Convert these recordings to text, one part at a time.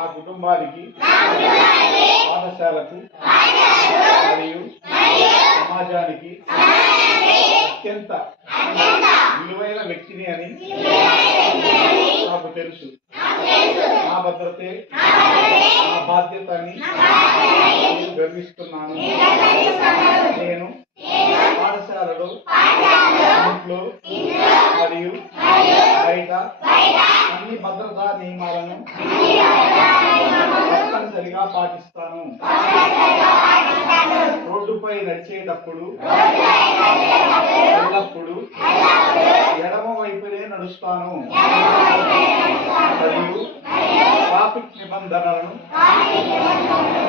నా కుటుంబానికి, పాఠశాలకు మరియు సమాజానికి అత్యంత విలువైన వ్యక్తిని అని నాకు తెలుసు. నా భద్రతే నా బాధ్యత అని నేను గర్విస్తున్నాను. నేను పాఠశాలలో, ఇంట్లో మరియు బయట అన్ని భద్రతా నియమాలను తప్పనిసరిగా పాటిస్తాను. రోడ్డుపై నడిచేటప్పుడు ఎల్లప్పుడూ ఎడమ వైపునే నడుస్తాను మరియు ట్రాఫిక్ నిబంధనలను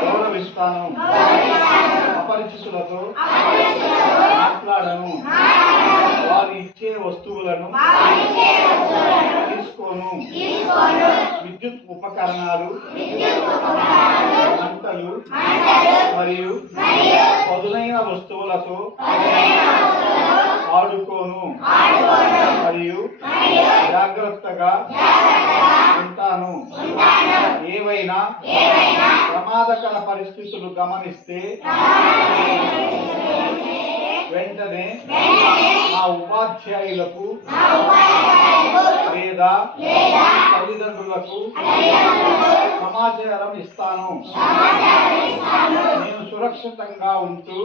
గౌరవిస్తాను. అపరిచితులతో మాట్లాడను. వారు ఇచ్చే వస్తువులను తీసుకోను. విద్యుత్ ఉపకరణాలు, మంటలు మరియు పదునైన వస్తువులతో ఆడుకోను మరియు జాగ్రత్తగా ఉంటాను. ఏవైనా ప్రమాదకర పరిస్థితులు గమనిస్తే వెంటనే నా ఉపాధ్యాయులకు లేదా తల్లిదండ్రులకు సమాచారం ఇస్తాను. నేను సురక్షితంగా ఉంటూ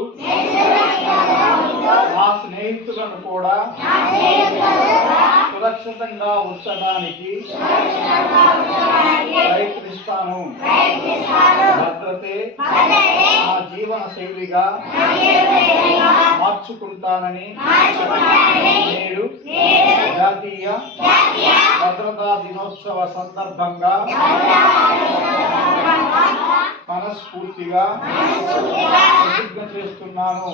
నా స్నేహితులను కూడా సురక్షితంగా ఉంచడానికి ప్రయత్నిస్తాను. భద్రతే నా జీవన శైలిగా మార్చుకుంటానని నేడు జాతీయ భద్రతా దినోత్సవ సందర్భంగా మనస్ఫూర్తిగా ప్రతిజ్ఞ చేస్తున్నాను.